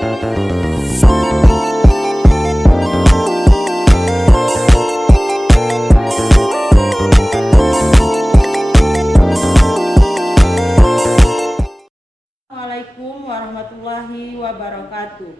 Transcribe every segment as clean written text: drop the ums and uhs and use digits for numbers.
Assalamualaikum warahmatullahi wabarakatuh.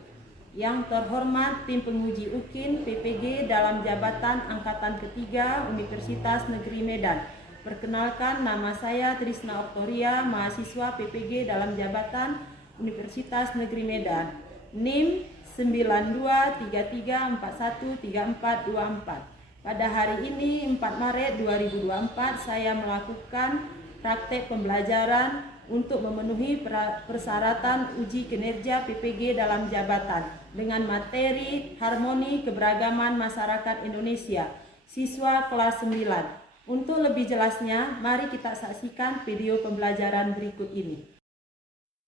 Yang terhormat tim penguji UKIN PPG dalam jabatan Angkatan Ketiga Universitas Negeri Medan. Perkenalkan, nama saya Trisna Oktoria, mahasiswa PPG dalam jabatan Universitas Negeri Medan. NIM 9233413424. Pada hari ini 4 Maret 2024 saya melakukan praktek pembelajaran untuk memenuhi persyaratan uji kinerja PPG dalam jabatan dengan materi Harmoni Keberagaman Masyarakat Indonesia, siswa kelas 9. Untuk lebih jelasnya, mari kita saksikan video pembelajaran berikut ini.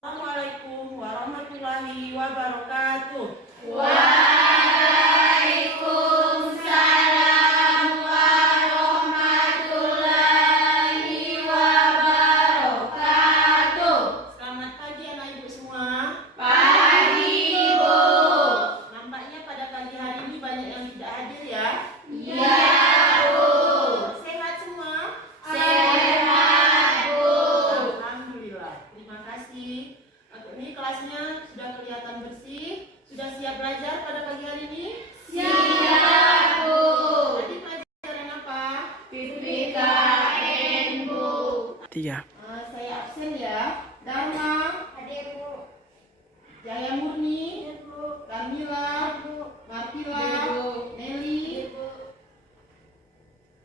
Assalamualaikum warahmatullahi wabarakatuh. Waalaikumsalam warahmatullahi wabarakatuh. Selamat pagi anak ibu semua. Pagi, Bu. Nampaknya pada pagi hari ini banyak yang tidak hadir ya. Iya, Bu. Sehat semua? Sehat, Bu. Alhamdulillah. Terima kasih. Ini kelasnya sudah kelihatan bersih. Sudah siap belajar pada pagi hari ini? Siap, Bu. Tadi pelajaran apa? PPKN, Bu. 3. Saya absen ya. Dharma, Hadir, Bu. Jaya Murni, Bu. Kamila, Martila, Nelly,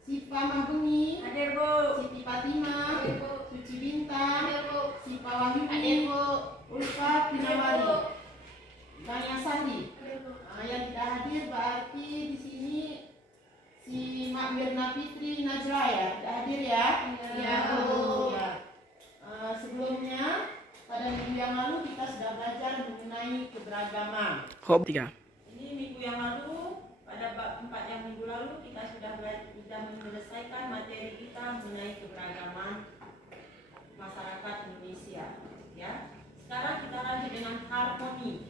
Siva Mahbumi, Hadir, Bu. Siti Fatima, Hadir, Bu. Suci Bintang, Hadir, Bu. Siva Wahyuni, Hadir, Bu. Ulfa Pinawari, Maya Sari. Yang tidak hadir berarti di sini si Mak Mirna Fitri Najla ya, tidak hadir ya? Iya, Bu. Ya. Sebelumnya pada minggu yang lalu kita sudah belajar mengenai keberagaman. Hop 3. Ini minggu yang lalu, pada bab 4 yang minggu lalu kita sudah menyelesaikan materi kita mengenai keberagaman masyarakat Indonesia. Ya. Sekarang kita lanjut dengan harmoni.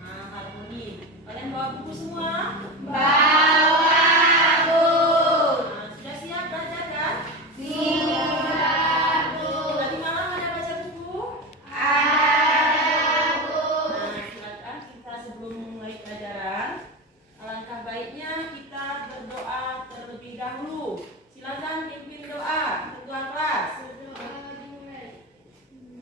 Harmoni. Kalian bawa buku semua? Bawa, Bu. Sudah siap belajar kan? Siap, Bu. Tadi malam ada baca buku? Ada, Bu. Silakan kita sebelum memulai pelajaran, alangkah baiknya kita berdoa terlebih dahulu. Silakan pimpin doa ketua kelas.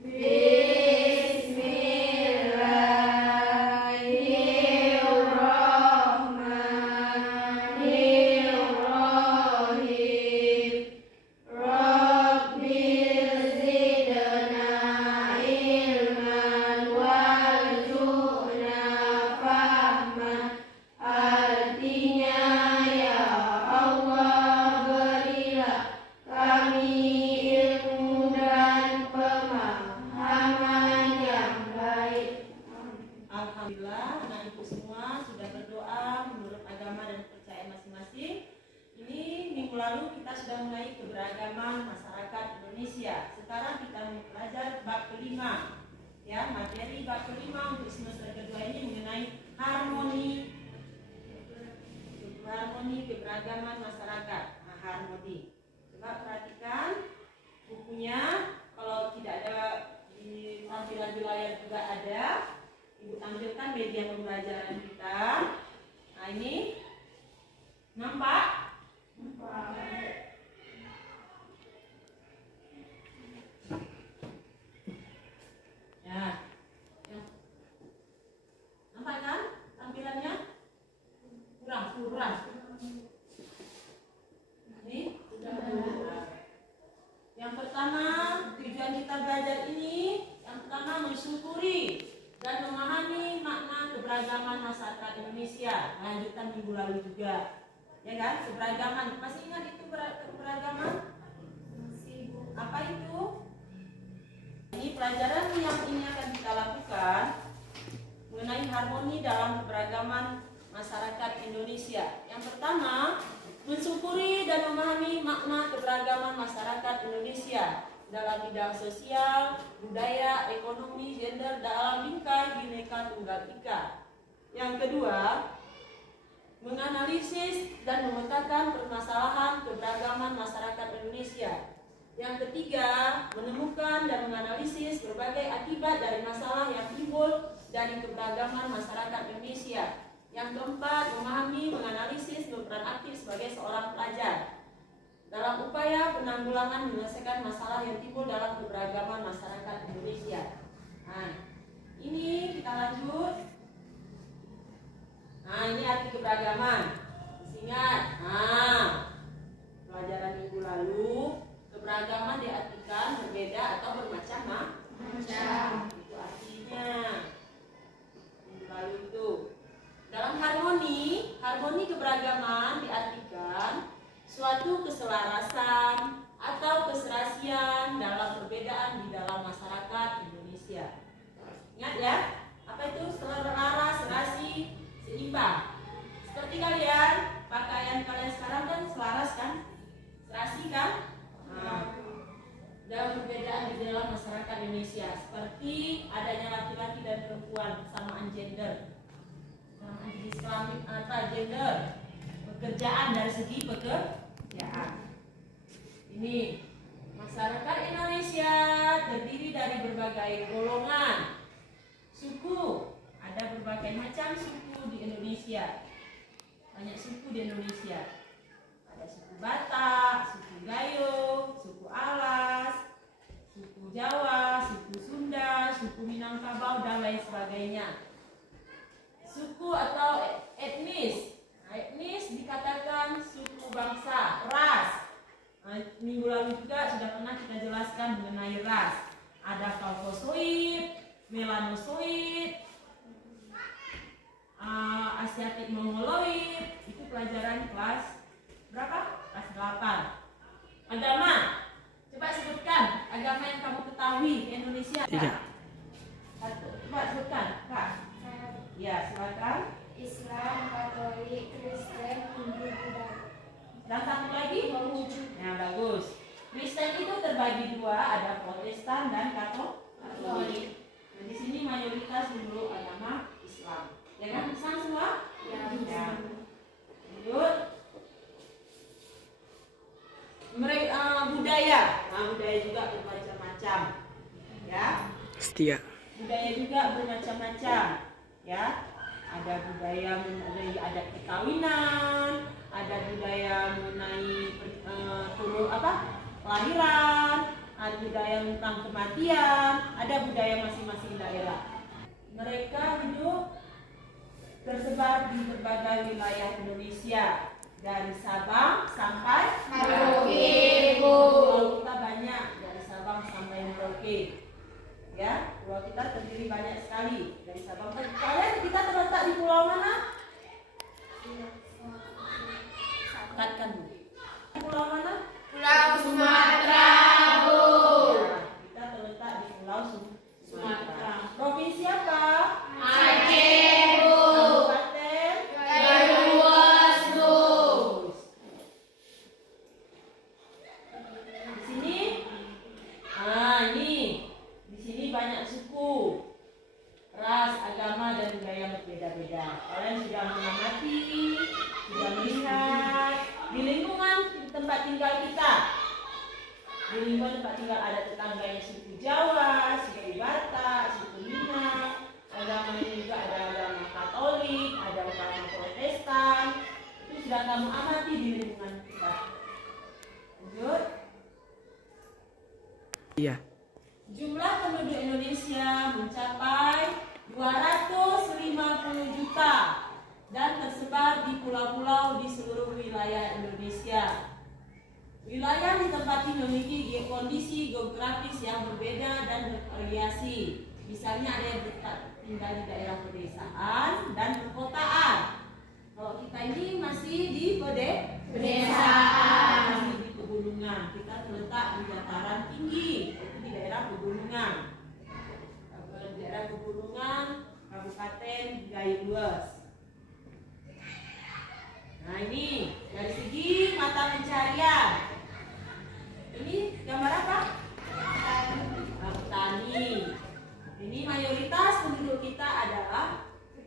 Bismillahirrahmanirrahim. Rabbil zidna ilman warzuqna fahman. Artinya, ya Allah, berilah kami ilmu dan pemahaman yang baik. Alhamdulillah, anak ibu semua sudah berdoa menurut agama dan kepercayaan masing-masing. Ini minggu lalu kita sudah mulai keberagaman masyarakat Indonesia. Sekarang kita belajar bab kelima. Ya, materi bab kelima untuk semester kedua ini mengenai harmoni keberagaman masyarakat. Harmoni. Coba perhatikan bukunya. Kalau tidak ada di tampilan di layar juga ada. Ibu tampilkan media pembelajaran kita. Nah, ini nampak? Ya. Nampak kan tampilannya? Kurang. Ini sudah kurang. Yang pertama, tujuan kita belajar ini yang pertama mensyukuri dan memahami makna keberagaman masyarakat Indonesia. Lanjutan minggu lalu juga, ya kan? Keberagaman, masih ingat itu keberagaman? Apa itu? Ini pelajaran yang ini akan kita lakukan mengenai harmoni dalam keberagaman masyarakat Indonesia. Yang pertama, mensyukuri dan memahami makna keberagaman masyarakat Indonesia dalam bidang sosial, budaya, ekonomi, gender, dalam bingkai Bhinneka Bhinneka Tunggal Ika. Yang kedua, menganalisis dan memetakan permasalahan keberagaman masyarakat Indonesia. Yang ketiga, menemukan dan menganalisis berbagai akibat dari masalah yang timbul dari keberagaman masyarakat Indonesia. Yang keempat, memahami, menganalisis, berperan aktif sebagai seorang pelajar dalam upaya penanggulangan menyelesaikan masalah yang timbul dalam keberagaman masyarakat Indonesia. Nah, ini kita lanjut. Nah, ini arti keberagaman. Ingat. Nah, pelajaran minggu lalu, keberagaman diartikan berbeda atau bermacam-macam. Itu artinya. Minggu lalu itu. Dalam harmoni keberagaman diartikan suatu keselarasan atau keserasian dalam perbedaan di dalam masyarakat Indonesia. Ingat ya, apa itu selaras, serasi, seimbang. Seperti kalian, pakaian kalian sekarang kan selaras kan? Serasi kan? Nah, dalam perbedaan di dalam masyarakat Indonesia, seperti adanya laki-laki dan perempuan, kesamaan gender, kesamaan Islamic atau gender, pekerjaan dari segi pekerjaan. Ini masyarakat Indonesia terdiri dari berbagai golongan, suku. Ada berbagai macam suku di Indonesia. Banyak suku di Indonesia. Ada suku Batak, suku Gayo, suku Alas, suku Jawa, suku Sunda, suku Minangkabau, dan lain sebagainya. Suku atau etnis. Etnis dikatakan suku bangsa, ras. Minggu lalu juga sudah pernah kita jelaskan mengenai ras. Ada Caucasoid, Melanosoid, Asiatic Mongoloid. Itu pelajaran kelas berapa? Kelas 8. Agama. Coba sebutkan agama yang kamu ketahui di Indonesia. 3. Satu. Coba sebutkan, Kak. Ya, silakan. Islam, Katolik, Kristen, Hindu, Buddha. Dan satu lagi? Nah, bagus. Kristen itu terbagi dua, ada Protestan dan Katolik. Nah, di sini mayoritas dulu agama Islam. Ya kan, Islam semua? Ya. Lanjut. Budaya. Nah, budaya juga bermacam-macam. Ya. Setia. Budaya juga bermacam-macam. Ya. Ada budaya mengenai adat perkawinan, ada budaya mengenai kelahiran, ada budaya tentang kematian, ada budaya masing-masing daerah. Mereka hidup tersebar di berbagai wilayah Indonesia, dari Sabang sampai Merauke, Bu. Pulau kita banyak, dari Sabang sampai Merauke. Ya, pulau kita terdiri banyak sekali dari Sabang. Kalian kita terletak di pulau mana? Katakan Bu. Pulau mana? Pulau Sumatera, Bu. Ya, kita terletak di Pulau Sumatera. Provinsi apa? Aceh, Bu. Kabupaten Kaluas, Bu. Di sini, ini di sini banyak suku, ras, agama, dan budaya berbeda-beda. Kalian sudah mengamati, sudah melihat di lingkungan tempat tinggal kita. Di lingkungan tempat tinggal ada tetangga yang suku Jawa, suku Batak, suku Minang. Agamanya juga ada agama Katolik, ada agama Protestan. Itu sudah kamu amati di lingkungan kita. Lanjut. Iya. Jumlah penduduk Indonesia mencapai 250 juta dan tersebar di pulau-pulau di seluruh wilayah Indonesia. Wilayah ditempati memiliki kondisi geografis yang berbeda dan bervariasi. Misalnya ada yang tinggal di daerah pedesaan dan perkotaan. Kalau kita ini masih di Pedesaan. masih di pegunungan. Kita terletak di dataran tinggi, yaitu di daerah pegunungan. Di daerah pegunungan, Kabupaten Gayo Luas. Nah, ini dari segi mata pencarian. Ini gambar apa? Petani. Ini mayoritas penduduk kita adalah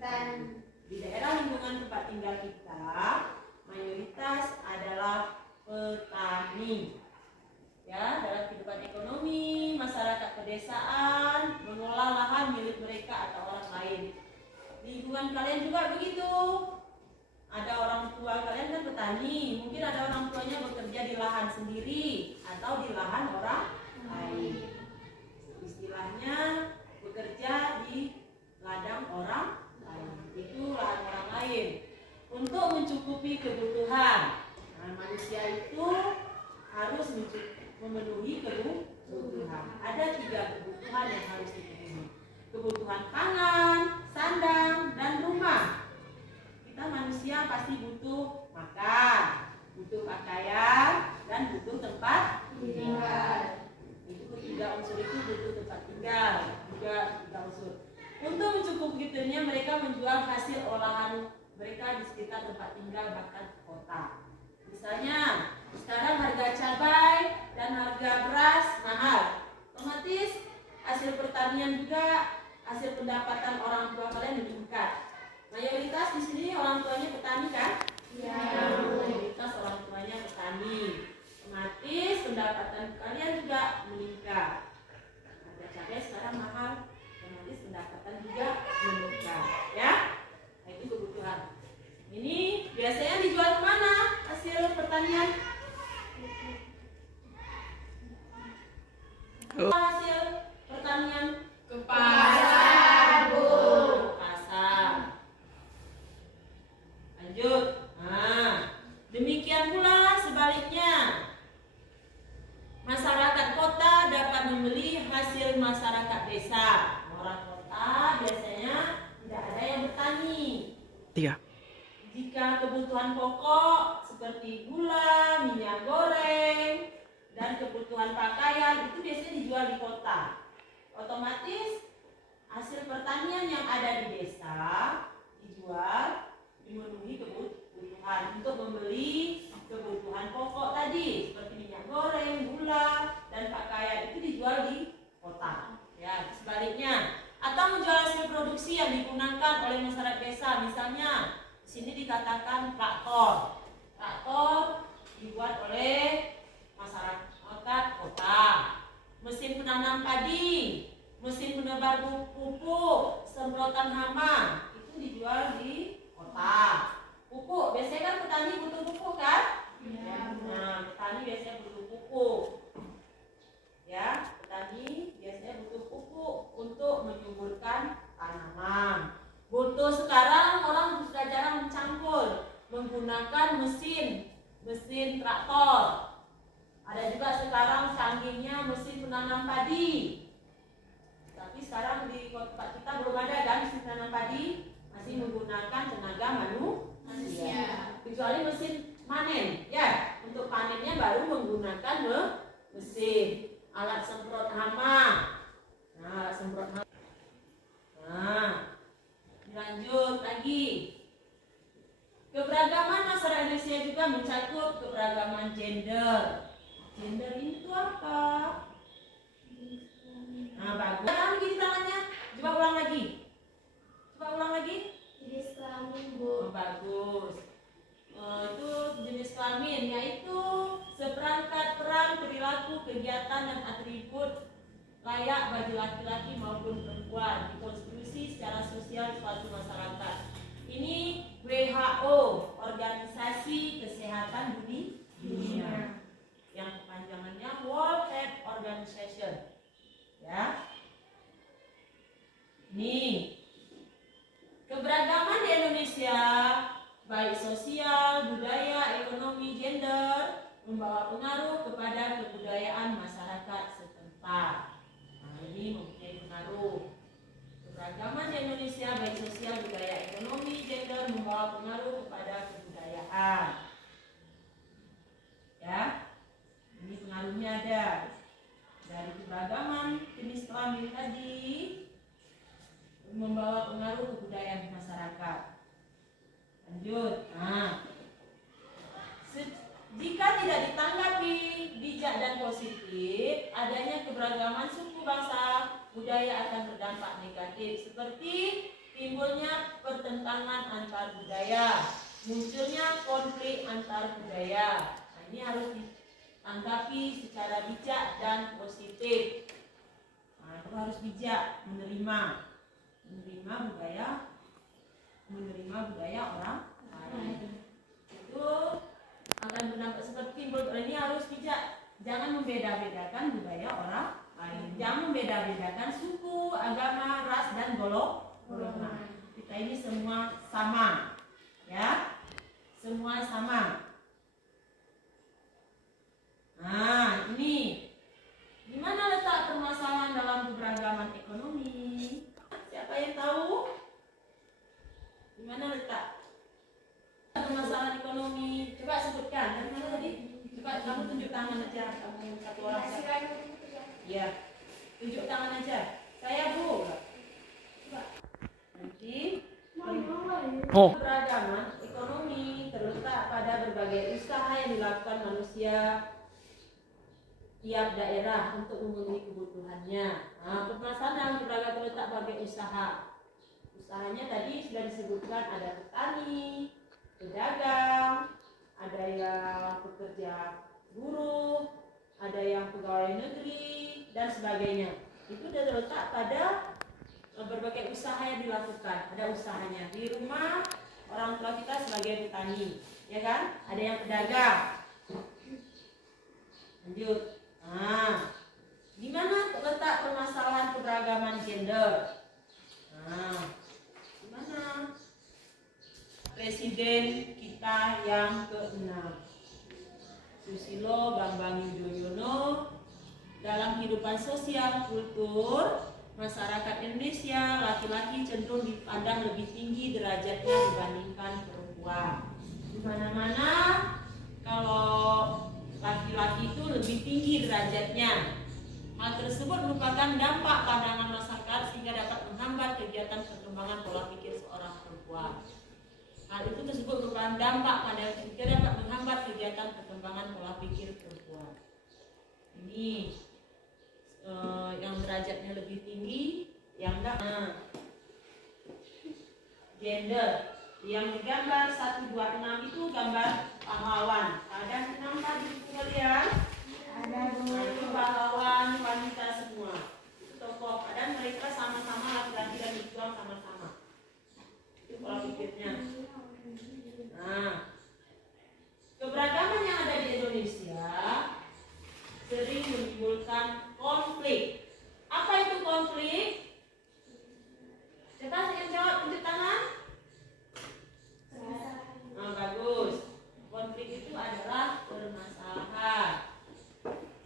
Petani. Di daerah lingkungan tempat tinggal kita, mayoritas adalah petani. Ya, dalam kehidupan ekonomi, masyarakat pedesaan mengolah lahan milik mereka atau orang lain. Lingkungan kalian juga begitu. Ada orang tua kalian kan petani, mungkin ada orang tuanya bekerja di lahan sendiri atau di lahan orang lain. Istilahnya bekerja di ladang orang lain, itu lahan orang lain untuk mencukupi kebutuhan. Nah, manusia itu harus memenuhi kebutuhan. Ada 3 kebutuhan yang harus dipenuhi: kebutuhan pangan, sandang, dan rumah. Kita manusia pasti butuh makan, butuh pakaian, dan butuh tempat tinggal. Itu ketiga unsur itu butuh tempat tinggal, juga 3 unsur. Untuk mencukupi kebutuhannya, mereka menjual hasil olahan mereka di sekitar tempat tinggal, bahkan kota. Misalnya, sekarang harga cabai dan harga beras mahal. Otomatis hasil pertanian juga, hasil pendapatan orang tua kalian meningkat. Mayoritas di sini orang tuanya petani kan? Ya. Mayoritas orang tuanya petani. Otomatis pendapatan kalian juga meningkat. Harga cabai sekarang mahal, otomatis pendapatan juga meningkat. Ya, nah, itu kebutuhan. Ini biasanya dijual kemana hasil pertanian? Hasil pertanian Ke pasar, Bu. pasar. Lanjut. Nah, demikian pula sebaliknya. Masyarakat kota dapat membeli hasil masyarakat desa. Orang kota biasanya tidak ada yang bertani. Iya. Jika kebutuhan pokok seperti gula, minyak goreng, dan kebutuhan pakaian itu biasanya dijual di kota. Otomatis hasil pertanian yang ada di desa dijual, memenuhi kebutuhan untuk membeli kebutuhan pokok tadi seperti minyak goreng, gula, dan pakaian itu dijual di kota. Ya, sebaliknya. Atau menjual hasil produksi yang digunakan oleh masyarakat desa, misalnya di sini dikatakan traktor. Traktor dibuat oleh masyarakat kota. Mesin penanam padi, mesin penebar pupuk, semprotan hama itu dijual di kota. Pupuk, biasanya kan petani butuh pupuk kan? Ya. Nah, petani biasanya butuh pupuk. Ya, petani biasanya butuh pupuk untuk menyuburkan tanaman. Butuh sekarang orang sudah jarang mencampur, menggunakan mesin traktor. Ada juga sekarang canggihnya mesin penanam padi. Tapi sekarang di tempat kita belum ada kan mesin penanam padi, masih menggunakan tenaga manusia. Kecuali mesin panen, ya. Untuk panennya baru menggunakan mesin. Alat semprot hama. Nah, alat semprot hama. Nah, lanjut lagi. Keberagaman masyarakat Indonesia juga mencakup keberagaman gender. Gender itu apa? Nah, bagus. Ulang lagi tangannya. Coba ulang lagi. Coba ulang lagi. Jenis kelamin, Bu. Oh, bagus. Itu jenis kelamin, yaitu seperangkat peran, perilaku, kegiatan, dan atribut layak bagi laki-laki maupun perempuan dikonstruksi secara sosial suatu masyarakat. Ini WHO, Organisasi Kesehatan Dunia, yang kepanjangannya World Health Organization. Ya, nih keberagaman di Indonesia, baik sosial, budaya, ekonomi, gender, membawa pengaruh kepada kebudayaan masyarakat setempat. Nah, ini mempunyai pengaruh. Keberagaman di Indonesia, baik sosial, budaya, ekonomi, gender, membawa pengaruh kepada kebudayaan. Ya, ini pengaruhnya ada dari keberagaman jenis kelamin tadi, membawa pengaruh kebudayaan masyarakat. Lanjut. Nah, jika tidak ditanggapi bijak dan positif, adanya keberagaman suku, bangsa, budaya akan berdampak negatif, seperti timbulnya pertentangan antar budaya, munculnya konflik antar budaya. Nah, ini harus ditanggapi secara bijak dan positif. Nah, itu harus bijak, menerima budaya orang lain. Itu akan berdampak seperti ini, harus bijak. Jangan membeda-bedakan budaya orang lain. Jangan membeda-bedakan suku, agama, ras, dan golongan. Kita ini semua sama, ya. Semua sama. Nah, ini di mana letak permasalahan dalam keberagaman ekonomi? Siapa yang tahu? Di mana letak permasalahan ekonomi? Coba sebutkan. Dari mana tadi? Coba kamu tunjuk tangan aja. Kamu satu orang. Iya. Tunjuk tangan aja. Saya Bu. Coba. Nanti. Keberagaman ekonomi terletak pada berbagai usaha yang dilakukan manusia tiap daerah untuk memenuhi kebutuhannya. Nah, permasalahan dalam keberagaman terletak pada usaha. Usahanya tadi sudah disebutkan, ada petani, pedagang, ada yang pekerja buruh, ada yang pegawai negeri, dan sebagainya. Itu terletak pada berbagai usaha yang dilakukan. Ada usahanya di rumah, orang tua kita sebagai petani, ya kan? Ada yang pedagang. Lanjut. Nah, di mana terletak permasalahan keberagaman gender? Nah, di mana? Presiden kita yang ke-6, Susilo Bambang Yudhoyono, dalam kehidupan sosial kultur masyarakat Indonesia, laki-laki cenderung dipandang lebih tinggi derajatnya dibandingkan perempuan. Di mana-mana kalau laki-laki itu lebih tinggi derajatnya. Hal tersebut merupakan dampak pandangan masyarakat sehingga dapat menghambat kegiatan perkembangan pola pikir seorang perempuan. Hal itu tersebut merupakan dampak pandangan sehingga dapat menghambat kegiatan perkembangan pola pikir perempuan. Ini yang derajatnya lebih tinggi, yang enggak. Gender yang digambar 126 itu gambar pahlawan. Ada nampak di buku kalian? Ada. Nah, itu pahlawan wanita semua. Itu tokoh. Dan mereka sama-sama laki-laki dan perempuan sama-sama. Itu pola pikirnya. Nah, keberagaman yang ada di Indonesia sering menimbulkan konflik. Apa itu konflik? Coba yang jawab, tunjuk tangan. Nah, bagus. Konflik itu adalah permasalahan.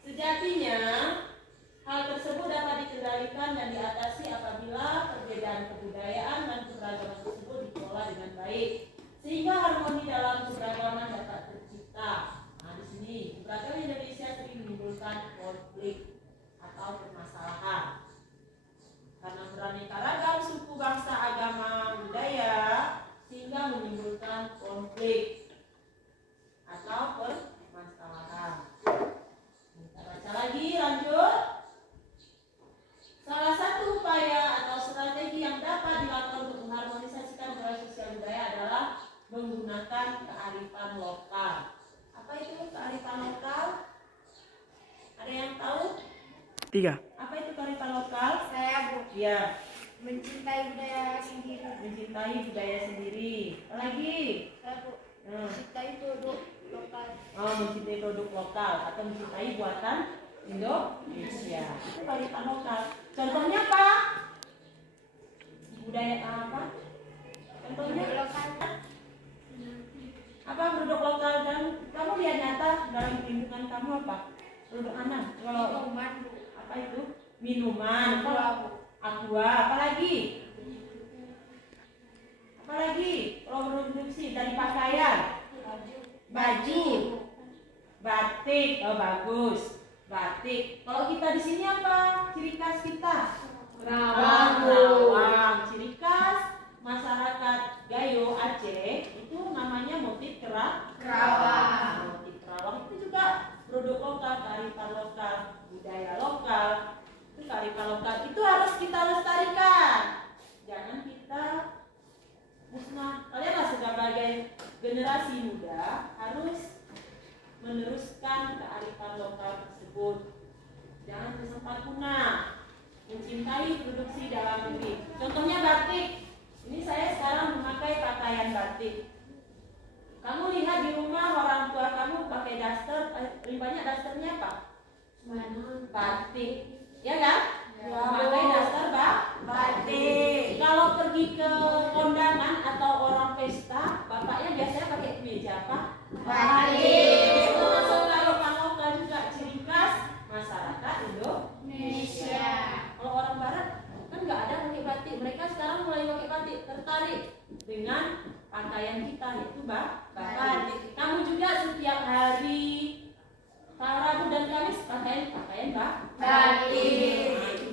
Sejatinya, hal tersebut dapat dikendalikan dan diatasi apabila perbedaan kebudayaan dan keberagaman tersebut dikelola dengan baik, sehingga harmoni dalam keberagaman dapat tercipta. Nah, di sini keberagaman Indonesia sering menimbulkan konflik atau permasalahan karena beraneka ragam suku, bangsa, agama, budaya, sehingga menimbulkan konflik atau permasalahan. Kita baca lagi, lanjut. Salah satu upaya atau strategi yang dapat dilakukan untuk mengharmonisasikan budaya sosial budaya adalah menggunakan kearifan lokal. Apa itu kearifan lokal? Ada yang tahu? 3. Apa itu kearifan lokal? Saya Bu. Ya, Mencintai budaya sendiri. mencintai budaya sendiri. Apa lagi? Saya Bu. Mencintai produk lokal. Oh, mencintai produk lokal atau mencintai buatan Indonesia. Itu kearifan lokal. Contohnya apa? Budaya apa? Contohnya Lokal. apa produk lokal dan kamu lihat nyata dalam lingkungan kamu apa? Produk anak. Kalau Minuman Bu. apa itu? Minuman. Aqua, Bu. Aqua. Apa lagi? Apa lagi? Kalau produksi dari pakaian. Baju. Batik. Oh, bagus. Batik. Kalau kita di sini apa? Ciri khas kita? Kerawang. Ciri khas masyarakat Gayo Aceh itu namanya motif Kerawang. Motif Kerawang itu juga produk lokal, kearifan lokal, budaya lokal. Itu kearifan lokal itu harus kita lestarikan. Jangan kita batik. Kamu lihat di rumah orang tua kamu pakai daster, banyak dasternya apa? Batik, ya kan? Ya, Pakai daster batik. Kalau pergi ke kondangan atau orang pesta, bapaknya biasanya pakai kemeja apa? Batik. Itu masuk lokal juga ciri khas masyarakat Indonesia. Kalau orang barat kan nggak ada pakai batik, mereka sekarang mulai pakai batik, tertarik dengan pakaian kita yaitu batik. Kamu juga setiap hari Rabu dan Kamis pakaian batik. Nah, itu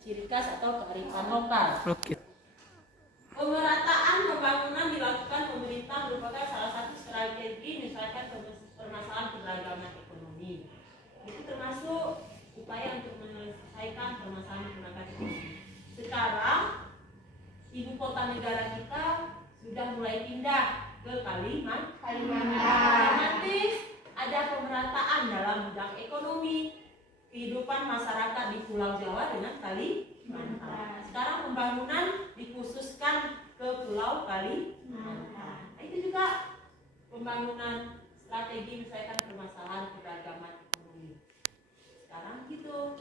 ciri khas atau kearifan lokal. Oke. Pemerataan pembangunan dilakukan pemerintah merupakan salah satu strategi misalkan permasalahan keberagaman ekonomi. Itu termasuk upaya untuk menyelesaikan permasalahan keberagaman ekonomi. Sekarang ibu kota negara kita sudah mulai pindah ke Kalimantan. Otomatis ada pemerataan dalam bidang ekonomi, kehidupan masyarakat di Pulau Jawa dengan Kalimantan. Sekarang pembangunan dikhususkan ke Pulau Kalimantan. Nah, itu juga pembangunan strategi misalkan permasalahan keberagaman ekonomi. Sekarang gitu.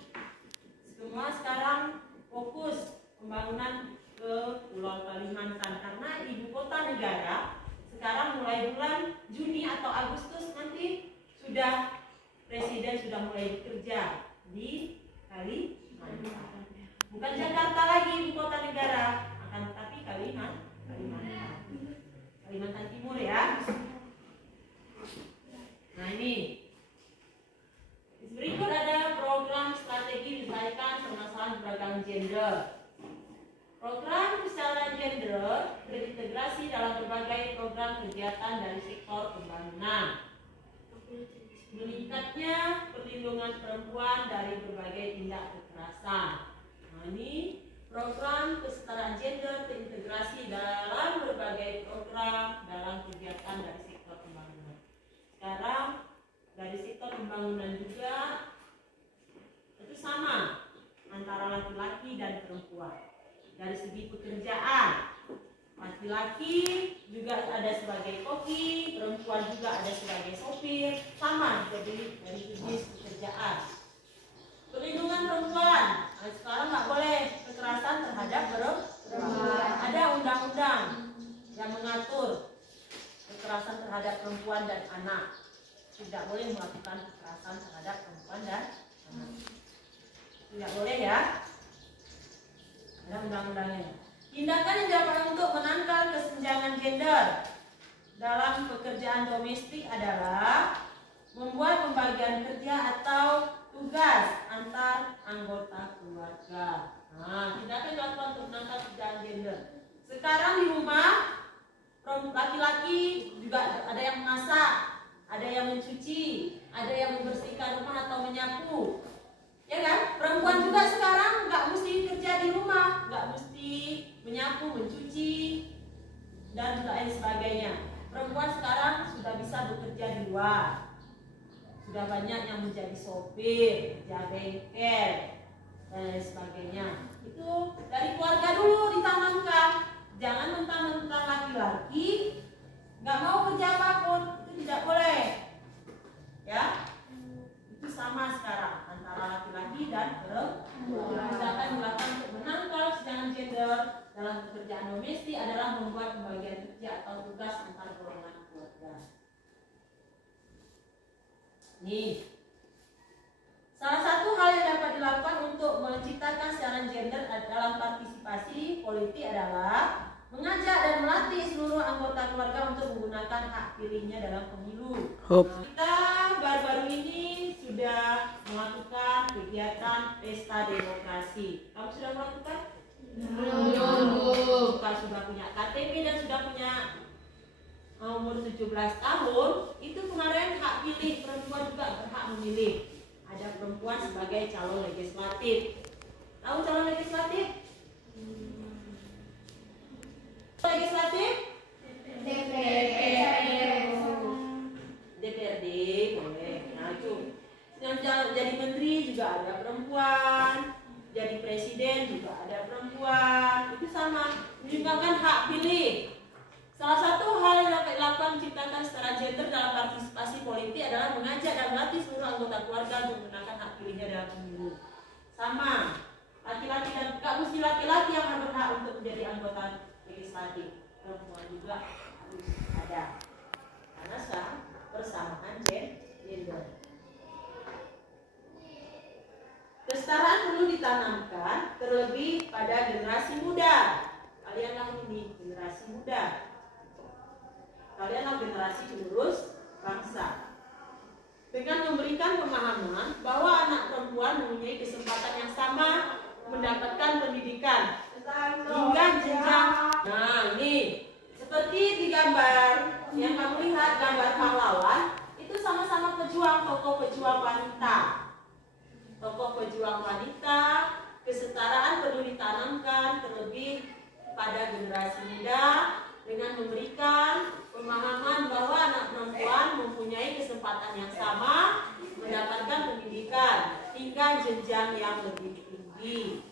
Semua sekarang fokus pembangunan ke Pulau Kalimantan karena ibu kota negara sekarang mulai bulan Juni atau Agustus nanti Presiden sudah mulai bekerja di Kalimantan. Bukan Jakarta lagi ibu kota negara, akan tetapi Kalimantan Timur ya. Nah ini berikut ada program strategi menyelesaikan permasalahan keberagaman gender. Program kesetaraan gender terintegrasi dalam berbagai program kegiatan dari sektor pembangunan. Meningkatnya perlindungan perempuan dari berbagai tindak kekerasan. Nah, ini program kesetaraan gender terintegrasi dalam berbagai program dalam kegiatan dari sektor pembangunan. Sekarang dari sektor pembangunan juga itu sama antara laki-laki dan perempuan. Dari segi pekerjaan, laki-laki juga ada sebagai koki, perempuan juga ada sebagai sopir, sama jadi dari segi pekerjaan. Perlindungan perempuan, nah, sekarang nggak boleh kekerasan terhadap perempuan. Ada undang-undang yang mengatur kekerasan terhadap perempuan dan anak. Tidak boleh melakukan kekerasan terhadap perempuan dan anak. Tidak boleh ya. Ada undang-undangnya. Tindakan yang dilakukan untuk menangkal kesenjangan gender dalam pekerjaan domestik adalah membuat pembagian kerja atau tugas antar anggota keluarga. Nah, tindakan yang dilakukan untuk menangkal kesenjangan gender. Sekarang di rumah laki-laki juga ada yang memasak, ada yang mencuci, ada yang membersihkan rumah atau menyapu. Ya kan? Perempuan juga sekarang nggak mesti kerja di rumah, nggak mesti menyapu, mencuci, dan lain sebagainya. Perempuan sekarang sudah bisa bekerja di luar. Sudah banyak yang menjadi sopir, kerja bengkel, dan lain sebagainya. Itu dari keluarga dulu ditanamkan. Jangan mentang-mentang laki-laki nggak mau kerja apapun, itu tidak boleh. Ya, itu sama sekarang antara laki-laki dan perempuan. Tindakan dilakukan untuk menangkal kesenjangan gender dalam pekerjaan domestik adalah membuat pembagian kerja atau tugas antar golongan keluarga. Nih, salah satu hal yang dapat dilakukan untuk menciptakan kesetaraan gender dalam partisipasi politik adalah mengajak dan melatih seluruh anggota keluarga untuk menggunakan hak pilihnya dalam pemilu. Nah, kita baru-baru ini sudah melakukan kegiatan pesta demokrasi. Kamu sudah melakukan? Belum. Sudah punya KTP dan sudah punya umur 17 tahun, itu kemarin hak pilih perempuan juga berhak memilih. Ada perempuan sebagai calon legislatif. Tahu calon legislatif? Legislatif? DPRD boleh. Nah itu. Yang jadi menteri juga ada perempuan, jadi presiden juga ada perempuan. Itu sama. Juga kan hak pilih. Salah satu hal yang dapat dilakukan menciptakan kesetaraan gender dalam partisipasi politik adalah mengajak dan melatih seluruh anggota keluarga untuk menggunakan hak pilihnya dalam pemilu. Sama, laki-laki dan gak mesti laki-laki yang berhak untuk menjadi anggota legislatif, perempuan juga harus ada. Karena persamaan gender. Kesetaraan perlu ditanamkan terlebih pada generasi muda. Kalianlah ini generasi muda. Kalianlah generasi penerus bangsa. Dengan memberikan pemahaman bahwa anak perempuan mempunyai kesempatan yang sama mendapatkan pendidikan hingga jenjang. Nah, ini seperti di gambar yang kamu lihat, gambar pahlawan itu sama-sama pejuang, tokoh pejuang wanita. Tokoh pejuang wanita, kesetaraan perlu ditanamkan terlebih pada generasi muda dengan memberikan pemahaman bahwa anak perempuan mempunyai kesempatan yang sama mendapatkan pendidikan hingga jenjang yang lebih tinggi.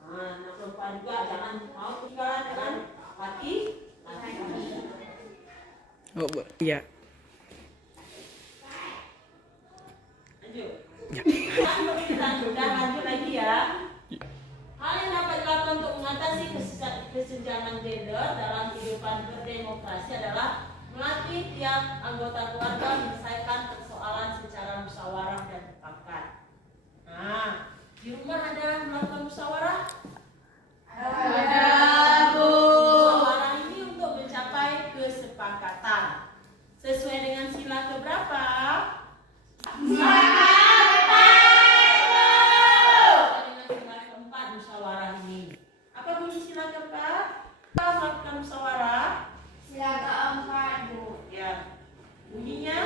Nah, anak perempuan juga jangan mau ketinggalan dengan laki-laki. Oh, iya. Lanjut. Ya. Sudah lanjut lagi ya. Hal yang dapat dilakukan untuk mengatasi kesenjangan gender dalam kehidupan berdemokrasi adalah melatih tiap anggota keluarga menyelesaikan persoalan secara musyawarah dan mufakat. Nah, di rumah ada melakukan musyawarah? Ada, Bu. Musyawarah ini untuk mencapai kesepakatan. Sesuai dengan sila keberapa? Musyawarah Sila keempat, Bu. ya bunyinya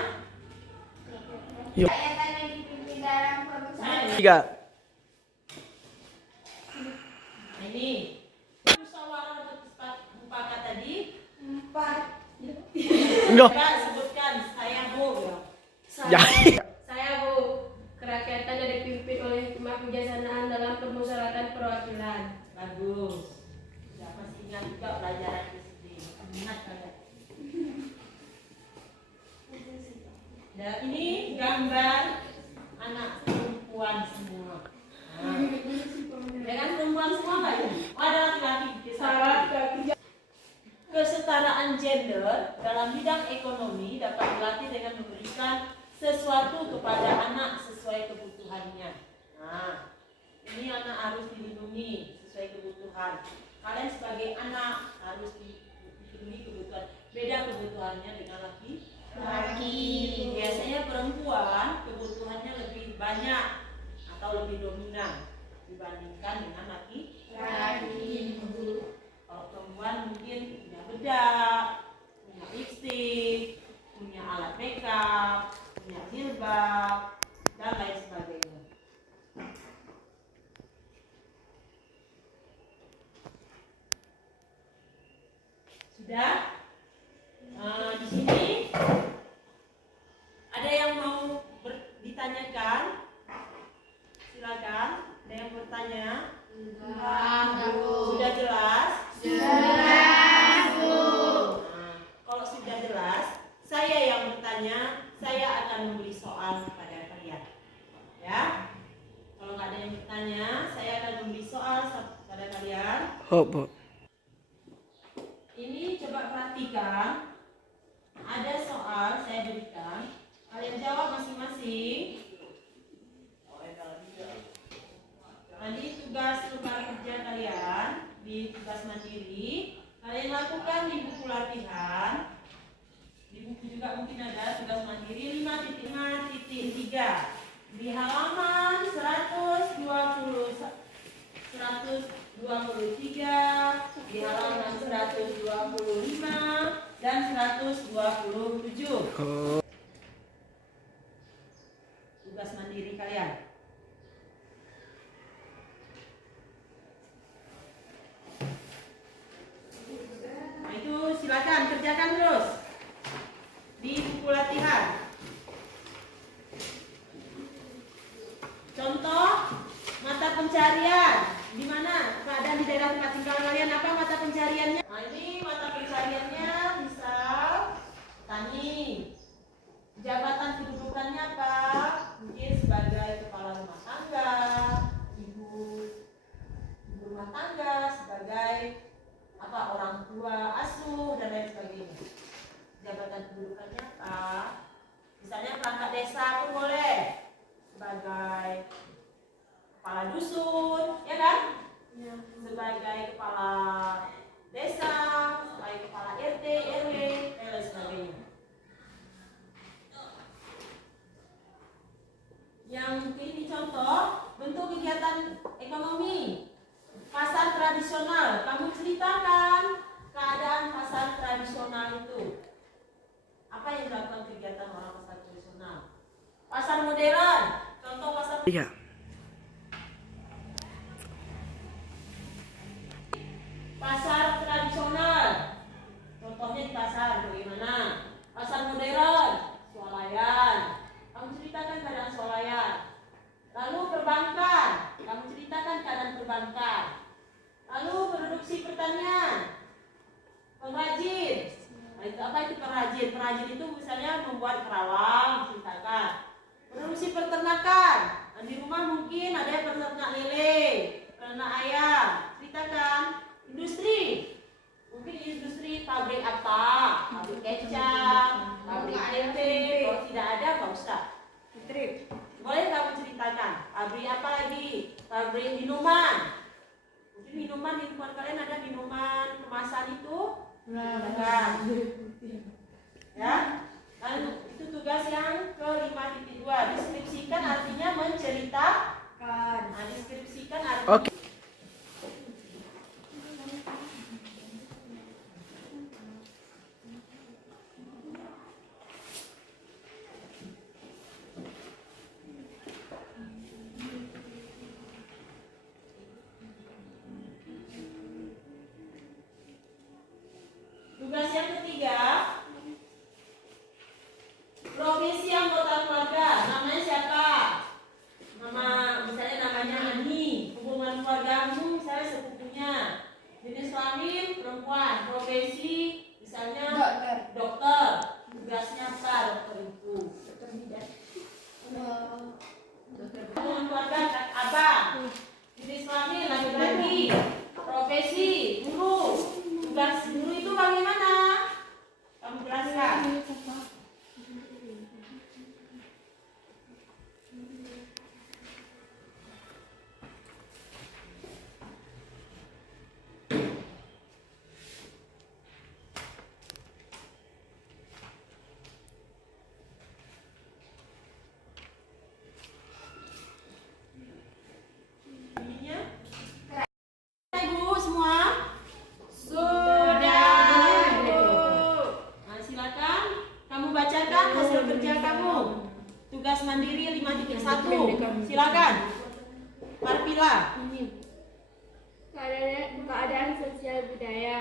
Yuk. Kegiatan yang dipimpin dalam perusahaan. 3. nah, ini musyawarah untuk mufakat tadi 4. Enggak. Coba sebutkan saya Bu Ya. Saya Bu, kerakyatan yang dipimpin oleh hikmah kebijaksanaan dalam permusyawaratan perwakilan. bagus ya, masih ingat juga pelajaran di sini ingat kalian. Nah, ini gambar anak perempuan semua. Nah, ya kan perempuan semua nggak ya? Oh, ada laki-laki. Kesetaraan gender dalam bidang ekonomi dapat dilatih dengan memberikan sesuatu kepada anak sesuai kebutuhannya. Nah, ini anak harus dilindungi sesuai kebutuhan. Kalian sebagai anak harus dilindungi kebutuhan. Beda kebutuhannya dengan laki. Biasanya perempuan kebutuhannya lebih banyak atau lebih dominan dibandingkan dengan laki. Kalau perempuan mungkin punya bedak, punya lipstik, punya alat makeup, punya jilbab, dan lain sebagainya. Sudah? Di sini ada yang mau ditanyakan? Silakan. Ada yang bertanya? Sudah jelas? Kalau sudah jelas, saya yang bertanya, saya akan memberi soal kepada kalian. Ya? Kalau nggak ada yang bertanya, saya akan memberi soal kepada kalian. Oh, Bu. Ini coba perhatikan. Ada soal saya berikan. Kalian jawab masing-masing. Nanti tugas rumah kerja kalian di tugas mandiri kalian lakukan di buku latihan. Di buku juga mungkin ada tugas mandiri 5.5.3 di halaman 123, di halaman 125 dan 127. Oh. Tugas mandiri kalian. Nah, itu silakan kerjakan terus di buku latihan. Contoh mata pencarian di mana keadaan di daerah tempat tinggal kalian apa mata pencariannya? Nah, ini mata pencariannya bisa tani. Jabatan kedudukannya apa? Mungkin sebagai kepala rumah tangga, ibu rumah tangga, sebagai apa orang tua asuh dan lain sebagainya. Jabatan kedudukannya apa? Misalnya perangkat desa pun boleh, sebagai kepala dusun, ya kan? Ya. Sebagai kepala desa, sebagai kepala RT, RW, dan lain sebagainya. Yang ini contoh bentuk kegiatan ekonomi pasar tradisional. Kamu ceritakan keadaan pasar tradisional itu. Apa yang dilakukan kegiatan orang pasar tradisional? Pasar modern. Contoh pasar. Iya. Pasar tradisional. Contohnya di pasar bagaimana? Pasar modern, swalayan. Kamu ceritakan keadaan swalayan. Lalu perbankan. Kamu ceritakan keadaan perbankan. Lalu produksi pertanian. Pengrajin. Nah, itu apa itu pengrajin? Pengrajin itu misalnya membuat kerawang, ceritakan. Produksi peternakan. Nah, di rumah mungkin ada yang peternak lele, peternak ayam, ceritakan. Industri. Mungkin industri pabrik apa? Pabrik kecap, pabrik tempe. Kalau tidak ada, Pak Ustaz. Boleh kamu ceritakan? Pabrik apa lagi? Pabrik minuman. Mungkin minuman di tempat kalian ada minuman kemasan itu. Nah, ya. Lalu itu tugas yang ke-5.2. Deskripsikan artinya menceritakan. Nah, deskripsikan artinya. Oke. Tugas yang ketiga, profesi anggota keluarga. Namanya siapa? Nama, misalnya namanya Ani. Hubungan keluargamu misalnya sepupunya. Jenis kelamin perempuan. Profesi misalnya dokter. Tugasnya apa dokter itu? Hubungan keluarga abang. Jenis kelamin laki-laki. Profesi guru. Tugas guru itu bagaimana? Kamu jelaskan. Ininya. Ibu semua. Sudah, Bu. Nah, silakan kamu bacakan hasil kerja kamu. Tugas mandiri 5.1. Silakan. Marpila. Keadaan sosial budaya,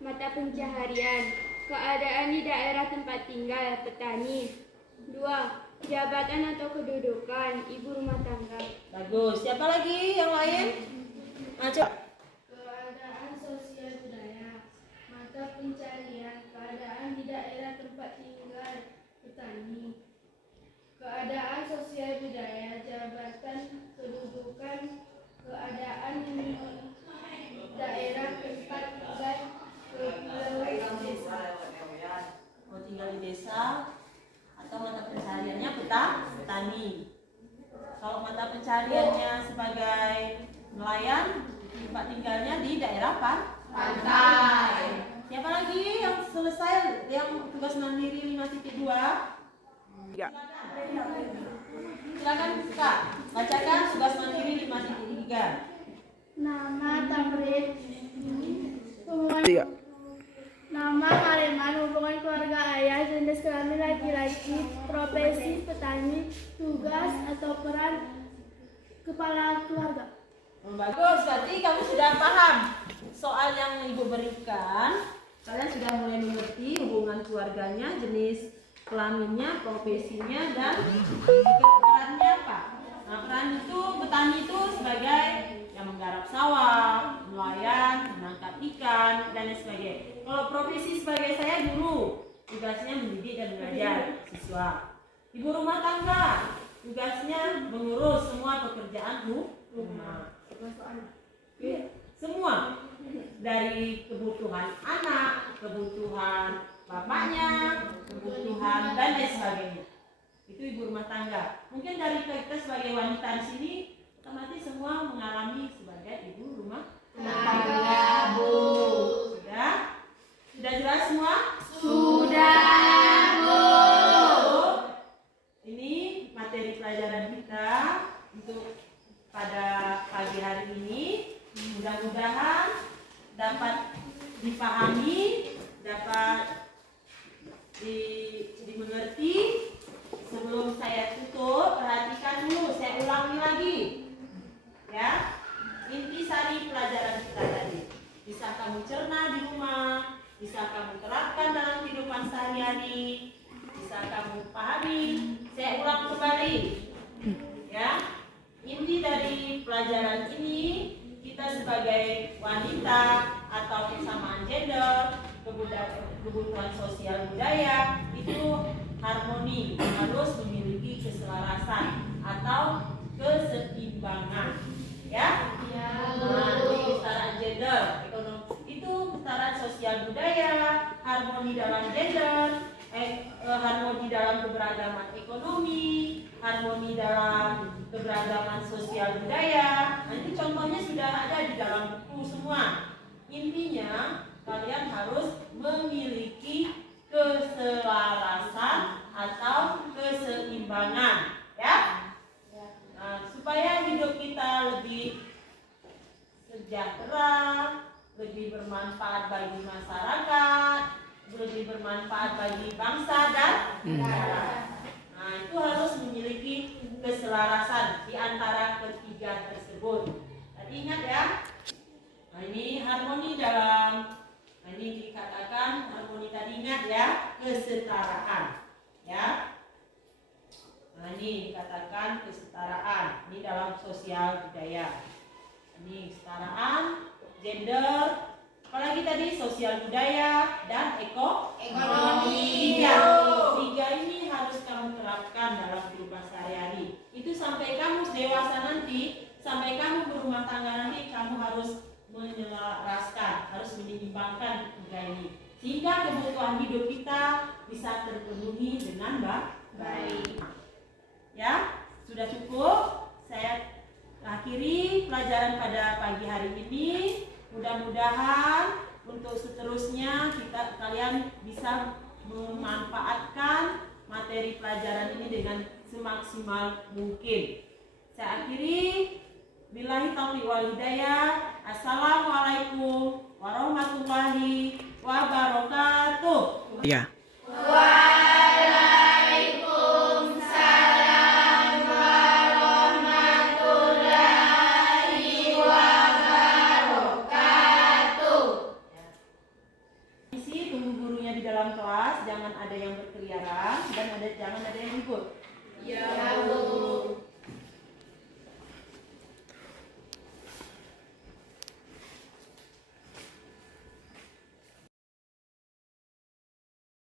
mata pencaharian, keadaan di daerah tempat tinggal, petani. 2. Jabatan atau kedudukan, ibu rumah tangga. Bagus. Siapa lagi yang lain? Coba. Keadaan sosial budaya, mata pencarian, keadaan di daerah tempat tinggal, petani. Keadaan sosial budaya, jabatan, kedudukan, keadaan di daerah tempat tinggal, desa. Mau tinggal di desa atau mata pencariannya petani. Kalau mata pencariannya sebagai nelayan, tempat tinggalnya di daerah pantai. Siapa lagi yang selesai yang tugas mandiri 5.2? Ya. Silakan Kak, bacakan tugas mandiri 5.3. Nama Tamrin, hubungan Iya. nama Mareman, hubungan keluarga ayah, jenis kelamin laki-laki, profesi petani, tugas atau peran kepala keluarga. Bagus, berarti kamu sudah paham soal yang Ibu berikan. Kalian sudah mulai mengerti hubungan keluarganya, jenis kelaminnya, profesinya, dan perannya apa. Nah, peran itu petani itu sebagai bisa menggarap sawah, nelayan, menangkap ikan, dan lain sebagainya. Kalau profesi sebagai saya guru, tugasnya mendidik dan mengajar siswa. Ibu rumah tangga, tugasnya mengurus semua pekerjaan rumah. Semua, dari kebutuhan anak, kebutuhan bapaknya, kebutuhan dan lain sebagainya. Itu ibu rumah tangga. Mungkin dari kita sebagai wanita di sini, otomatis semua mengalami sebagai ibu rumah tangga, Bu. Sudah? Sudah jelas semua? Sudah, Bu. Ini materi pelajaran kita untuk pada pagi hari ini. Mudah-mudahan dapat dipahami, dapat dimengerti. Sebelum saya tutup, perhatikan dulu, saya ulangi lagi. Ya, intisari pelajaran kita tadi. Bisa kamu cerna di rumah, bisa kamu terapkan dalam kehidupan sehari-hari, bisa kamu pahami. Saya ulang kembali. Ya, inti dari pelajaran ini, kita sebagai wanita atau kesamaan gender, kebutuhan sosial budaya itu harmoni, harus memiliki keselarasan atau keseimbangan, ya. Nah, kesetaraan gender, ekonomi itu kesetaraan sosial budaya, harmoni dalam gender, harmoni dalam keberagaman ekonomi, harmoni dalam keberagaman sosial budaya. Nanti contohnya sudah ada di dalam buku semua. Intinya kalian harus memiliki keselarasan atau keseimbangan, ya. Nah, supaya hidup kita lebih sejahtera, lebih bermanfaat bagi masyarakat, lebih bermanfaat bagi bangsa dan negara. Nah, itu harus memiliki keselarasan di antara ketiga tersebut. Tadi ingat ya. Nah, ini harmoni dalam. Nah, ini dikatakan harmoni tadi, ingat ya, kesetaraan, ya. Nah, ini dikatakan kesetaraan. Ini dalam sosial budaya. Ini kesetaraan, gender, apalagi tadi sosial budaya dan ekonomi. Tiga ini harus kamu terapkan dalam kehidupan sehari-hari. Itu sampai kamu dewasa nanti, sampai kamu berumah tangga nanti, kamu harus menyelaraskan, harus menyeimbangkan tiga ini, sehingga kebutuhan hidup kita bisa terpenuhi dengan baik. Ya, sudah cukup. Saya akhiri pelajaran pada pagi hari ini. Mudah-mudahan untuk seterusnya kalian bisa memanfaatkan materi pelajaran ini dengan semaksimal mungkin. Saya akhiri. Billahi taufiq wal hidayah. Assalamualaikum warahmatullahi wabarakatuh. Ya. Waalaikumsalam warahmatullahi wabarakatuh. Isi tunggu gurunya di dalam kelas, jangan ada yang berkeliaran dan jangan ada yang ribut. Ya, Bu.